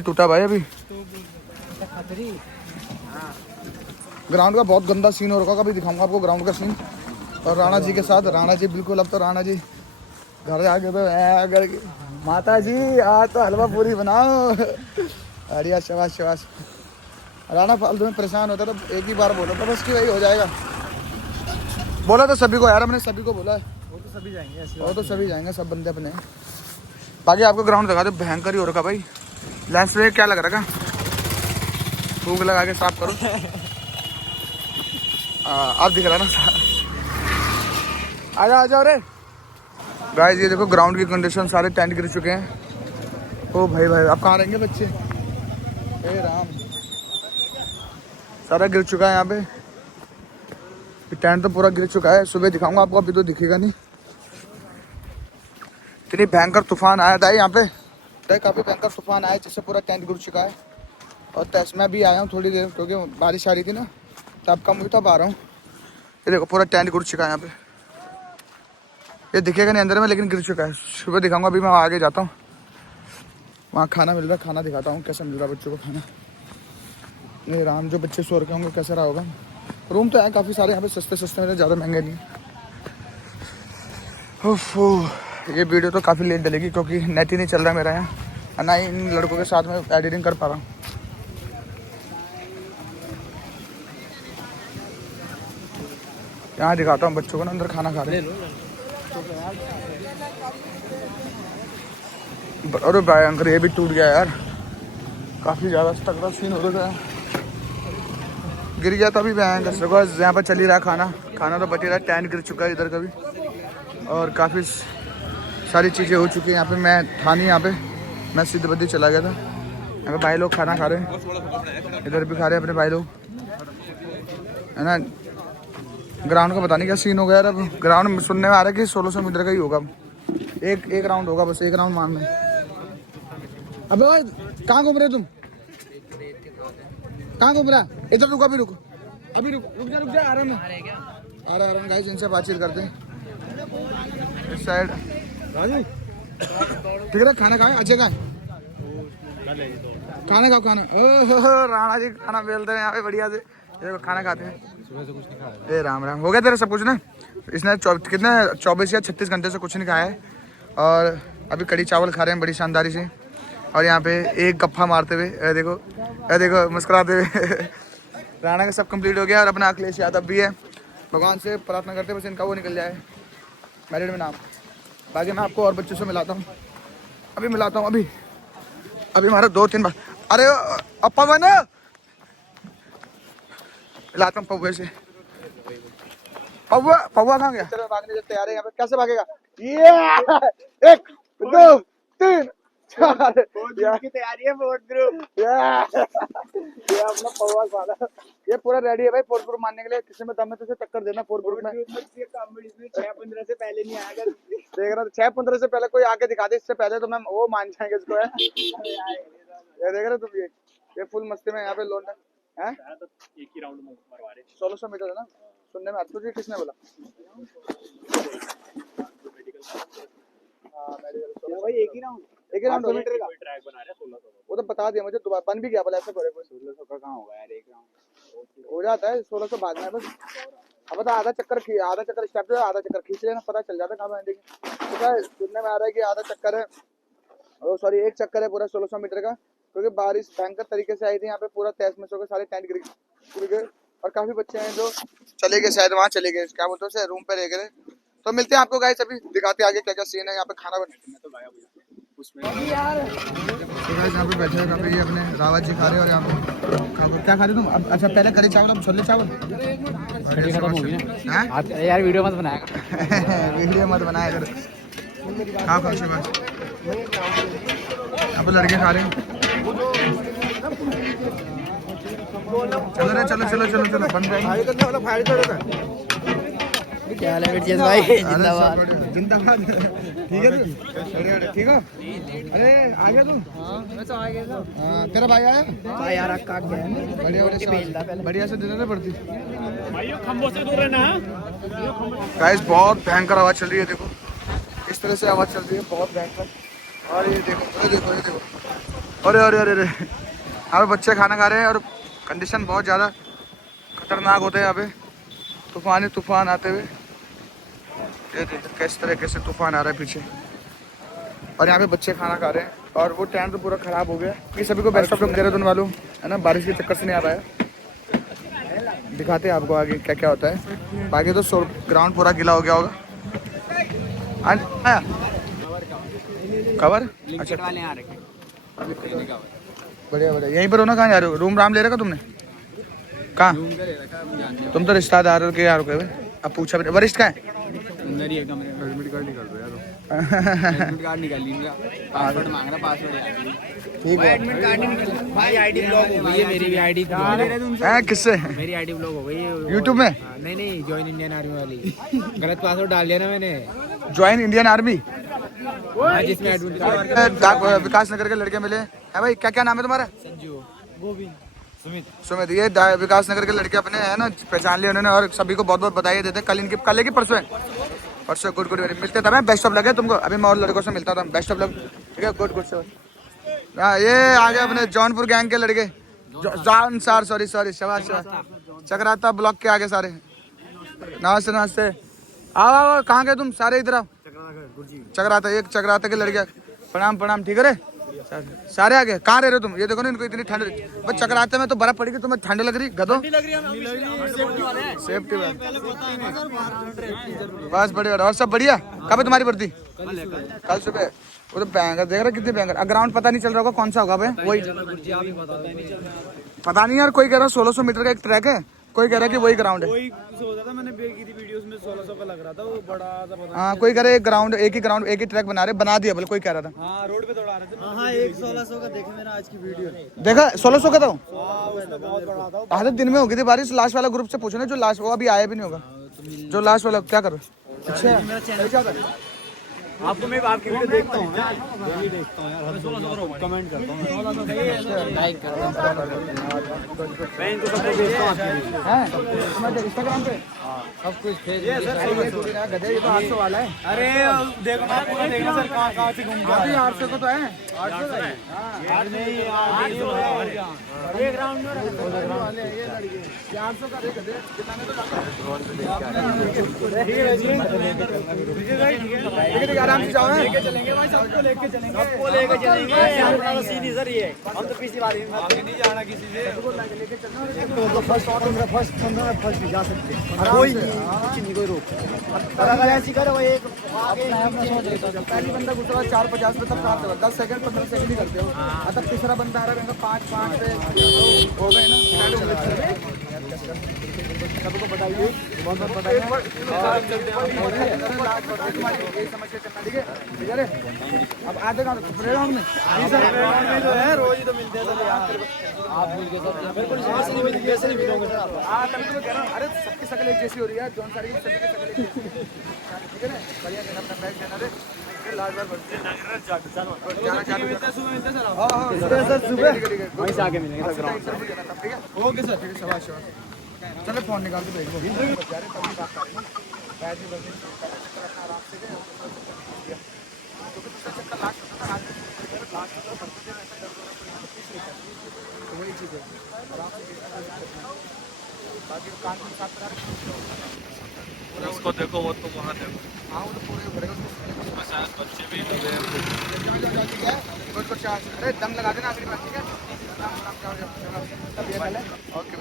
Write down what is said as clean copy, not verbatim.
टूटा भाई अभी। ग्राउंड का बहुत गंदा सीन हो रखा, कभी दिखाऊंगा आपको ग्राउंड का सीन। और राणा जी के साथ, राणा जी बिल्कुल, अब तो राणा जी घर आके तो अगर माता जी आज तो हलवा पूरी बनाओ। अरे शबाश शबाश। राणा फालतू में परेशान होता तो एक ही बार बोला था बस कि वही हो जाएगा। बोला तो सभी को यार, हमने सभी को बोला है। वो तो सभी जाएंगे, सब बंदे अपने। बाकी आपको ग्राउंड दिखा दो, भयंकर ही हो रखा भाई। लेंस में क्या लग रहा, फूक लगा के साफ करो। आप दिख रहा ना। आ जाओ रे गाइस, ये देखो ग्राउंड की कंडीशन, सारे टेंट गिर चुके हैं। ओ भाई अब कहाँ रहेंगे बच्चे, हे राम। सारा गिर चुका है यहाँ पे, टेंट तो पूरा गिर चुका है। सुबह दिखाऊंगा आपको, अभी तो दिखेगा नहीं। इतनी भयंकर तूफान आया था यहाँ पे, काफी भयंकर तूफान आया जिससे पूरा टेंट गिर चुका है। और टेस्ट में भी आया हूँ थोड़ी देर, क्योंकि बारिश आ रही थी ना, तब कम हुई, तब आ रहा हूँ। ये देखो पूरा टेंट गिर चुका है यहाँ पे, ये दिखेगा नहीं अंदर में, लेकिन गिर चुका है। सुबह दिखाऊंगा, अभी मैं आगे जाता हूँ, वहाँ खाना मिल रहा है, खाना दिखाता हूँ कैसा मिल रहा है बच्चों को खाना। ये राम, जो बच्चे सो रखे होंगे कैसा रहा होगा। रूम तो है काफ़ी सारे यहाँ पे, सस्ते मिल रहे, ज़्यादा महंगे नहीं। ये वीडियो तो काफ़ी लेट डलेगी, क्योंकि नेट ही नहीं चल रहा है मेरा यहाँ, ना ही इन लड़कों के साथ में एडिटिंग कर पा रहा हूँ। यहाँ दिखाता हूँ बच्चों को ना, अंदर खाना खा रहे हैं। अरे भयंकर, ये भी टूट गया यार, काफ़ी ज़्यादा तगड़ा सीन हो रहा है। गिर गया था अभी भयंकर। यहाँ पर चल ही रहा खाना तो बच ही रहा। टेंट गिर चुका है इधर का भी, और काफ़ी सारी चीज़ें हो चुकी हैं यहाँ पे। मैं था नहीं यहाँ पे, मैं सीधे बद्दी चला गया था। यहाँ पे भाई लोग खाना खा रहे हैं, इधर भी खा रहे हैं अपने भाई लोग, है ना। ग्राउंड का पता नहीं क्या सीन हो गया यार। अब ग्राउंड सुनने में आ रहा है कि 1600 मीटर का ही होगा, एक राउंड होगा बस, एक राउंड मान लें। अबे भाई कहाँ घूम रहे तुम, कहाँ घूम रहा है? इधर रुको, अभी रुको जा, आ रहा हूँ गाइस, इनसे बातचीत करते हैं इस साइड। ठीक है, खाना खाए अच्छे का, खाना खाओ खाना। ओह राणा जी खाना बेलते हैं यहाँ पे बढ़िया से, देखो खाना खाते हैं। सुबह से कुछ नहीं खाया। ए राम हो गया तेरा सब कुछ ना। इसने कितने 24 या 36 घंटे से कुछ नहीं खाया है, और अभी कड़ी चावल खा रहे हैं बड़ी शानदारी से। और यहाँ पे एक गप्फा मारते हुए, देखो मुस्कुराते हुए। राणा का सब कंप्लीट हो गया, और अपना अखिलेश यादव भी है। भगवान से प्रार्थना करते बस इनका वो निकल जाए, मैरिड में नाम। बाकी मैं आपको और बच्चों से मिलाता हूँ, अभी हमारा 2-3 बार। अरे अपा बना मिलाता हूँ पौवे से। पौवा कहाँ गया? भागने से तैयार है यहाँ पे, कैसे भागेगा? ये 1 2 3 4 की तैयारी है। फोर्थ ग्रुप ये अपना पौवा वाला, ये पूरा रेडी है भाई फोर्थ ग्रुप मारने के लिए। किसी में दम में तुझे टक्कर देना फोर्थ ग्रुप में। 6-15 से पहले नहीं आएगा, देख रहा 6-15 से पहले कोई आके दिखा दे, इससे पहले तो मैं वो मान जाएंगे इसको है। ये देख रहे तुम, ये फुल मस्ती में यहाँ पे लोन है। एक ही राउंड में मरवा रहे 1600 मीटर है ना, सुनने में आता। तुझे किसने बोला? भाई एक ही राउंड मीटर का ट्रैक बना रहे 1600, वो तो बता दिया मुझे, दोबारा बन भी गया बोला ऐसे करे। 1600 का कहाँ होगा यार, एक राउंड हो जाता है 1600 भागना है बस। अब बता, आधा चक्कर स्टेप जो है, आधा चक्कर खींच लेना, पता चल जाता है कहाँ बांधेगी। सुनने में आ रहा है कि आधा चक्कर है, सॉरी 1 चक्कर है पूरा 1600 मीटर का, क्योंकि बारिश भयंकर तरीके से आई थी यहाँ पे। पूरा तहस में के सारे टेंट गिर गए, और काफी बच्चे हैं जो चले गए, शायद वहाँ चले गए, क्या बोलते हैं रूम पे रह गए। तो मिलते हैं आपको गाइस, अभी दिखाते आगे क्या क्या सीन है यहाँ पे। खाना बनाते तो गायब उसमें यार। तो गाइस यहाँ पे बैठे हैं काफी, ये अपने रावत जी खा रहे हैं। और यहाँ पे क्या खा रहे तुम? अच्छा पहले कड़ी चावल, अब छोले चावल। यार वीडियो मत बनाया वीडियो मत बनाया कर, खाओ खाओ शिवा। यहाँ पे लड़के खा रहे हैं। चलो रे चलो बन गए। क्या हाल है भाई? जिंदाबाद। ठीक है तू? ठीक हो? अरे आ गया तू? मैं तो आ गया था। तेरा भाई आया? भाई यार काट गया। बढ़िया से देना पड़ती भाई, खंभों से दूर रहना। गाइस बहुत भयंकर आवाज चल रही है, देखो इस तरह से आवाज चल रही है, बहुत भयंकर। और ये देखो अरे अरे अरे अरे, यहाँ पे बच्चे खाना खा रहे हैं और कंडीशन बहुत ज़्यादा खतरनाक होते हैं यहाँ पे, तूफान आते हुए। ये देखिए किस तरीके से तूफान आ रहा है पीछे, और यहाँ पे बच्चे खाना खा रहे हैं और वो टेंट तो पूरा ख़राब हो गया। ये सभी को बेस्ट ऑफ लक देहरादून वालों, है ना, बारिश के चक्कर से नहीं आ पाया। दिखाते हैं आपको आगे क्या क्या होता है। बाकी तो ग्राउंड पूरा गीला हो गया होगा। कवर अच्छा बढ़िया बढ़िया। यहीं पर हो ना, कहाँ जा रहे हो? रूम राम ले रखा तुमने? कहाँ? तुम तो रिश्तेदार के यार हो गए। अब पूछा भी वरिष्ठ का है अंदर ही है कमरे में। एडमिट कार्ड निकाल दो यार। एडमिट कार्ड निकाल लीजिए, पासवर्ड मांग रहा, पासवर्ड यार। ठीक है। एडमिट कार्ड नहीं निकल भाई, आईडी ब्लॉक हो गई है मेरी भी। आईडी कहां ले रहे तुमसे? हैं किससे? मेरी आईडी ब्लॉक हो गई है यूट्यूब में। नहीं नहीं, जॉइन इंडियन आर्मी वाली। गलत पासवर्ड डाल दिया ना मैंने। ज्वाइन इंडियन आर्मी जिसमें एडमिट विकास नगर के लड़के मिले हैं भाई। क्या क्या नाम है तुम्हारा? संजू, गोविंद, सुमित। ये विकास नगर के लड़के अपने हैं ना, पहचान लिए उन्होंने, और सभी को बहुत बहुत बधाई देते हैं। कल इनकी कल है कि परसों है? परसों। Good good. मिलते थे, बेस्ट ऑफ लक है तुमको। अभी मैं और लड़कों से मिलता था, बेस्ट ऑफ लक। ठीक है, गुड गुड सर। हाँ, ये आगे अपने जौनपुर गैंग के लड़के, जॉन सार, सॉरी शाबाश शाबाश। चक्राता ब्लॉक के आगे सारे। नमस्ते नमस्ते। आओ कहाँ गए तुम सारे? इधर आओ। चक्राता, एक चक्राता के लड़के। प्रणाम। ठीक है रे, सारे आगे। कहाँ रह रहे हो तुम? ये देखो ना, इनको इतनी ठंड, बस चक्राते में तो बर्फ पड़ी, तुम्हें ठंड लग रही? गधो सेफ्टी बस बढ़िया। और सब बढ़िया? कब है तुम्हारी भर्ती? कल सुबह। वो तो बैंगर देख रहा, कितने बैंगर। ग्राउंड पता नहीं चल रहा होगा कौन सा होगा भाई? वही पता नहीं यार। कोई कह रहा है 1600 मीटर का एक ट्रैक है, कोई कह रहा है कि वही ग्राउंड है। सोचा था मैंने की थी वीडियोस में 1600 का लग रहा था, वो बड़ा सा पता। हाँ, कोई कह रहा है एक ग्राउंड, एक ही ट्रैक बना दिया बोले, कोई कह रहा था। हाँ, रोड पे दौड़ा रहे थे। हाँ, एक 1600 का देखे मैंने आज की वीडियो। देखा 1600 का था? बहुत बड़ा था। आधे दिन में हो गई थी बारिश। लास्ट वाला ग्रुप से पूछो ना, जो लास्ट, वो अभी आया भी नहीं होगा। जो लास्ट वाला क्या करो? अच्छा, आपको मैं आपकी वीडियो देखता हूँ यार, देखता हूँ यार, कमेंट करता हूँ, लाइक करता हूँ, मैं इनको सबको भेजता हूँ आपकी वीडियो। हैं तुम्हारे इंस्टाग्राम पे सब कुछ भेज। ये गधे, ये तो 800 वाला है। अरे देखो ना, पूरा देखना सर, कहाँ से घूम अभी 800 का तो है। 800 का है। यार नहीं, ये ग्राउंड में वाले ये लड़के 800 का दे गधे। कितना में तो आराम से जाओ, लेके चलेंगे भाई, सबको लेके चलेंगे। सीधी सर, ये हम तो पिछली बार आगे नहीं जाना किसी से, लेके चलना। फर्स्ट जा सकते, कोई नहीं, कोई रोक। अगर ऐसी करो एक पहली बंदा गुजरा 450 पे, तब काटते हो 10 सेकंड 15 सेकंड ही करते हो। तब तीसरा बंदा आ रहा है 5 पे हो गए ना। सबको बताइए, बहुत बहुत बताइए। ठीक है। अब आधे का हमने जो है रोज ही तो मिलते हैं सर यहाँ। आप मिल के सर मेरे को विश्वास नहीं मिलती, ऐसे नहीं मिलोगे सर आप। हाँ, तभी तो मैं कह रहा हूँ। अरे सबकी शक्ल एक जैसी हो रही है, जौन सारी की सभी की शक्ल एक जैसी। ठीक है ना, बढ़िया देना अपना बैग देना रे। लास्ट बार सर सुबह वहीं से आके मिलेंगे सर ग्राउंड। ठीक है, ओके सर। ठीक है, शाबाश। चलो फोन निकाल के भेज दो। आराम से वही चीज़ है, आराम से बाकी कानून साथ उसको देखो, वो तो वहाँ देखो। हाँ, वो तो पूरे भरेगा उसमें शायद बच्चे भी लगे हैं। अरे दम लगा देना आखिरी बार। ठीक है, ओके।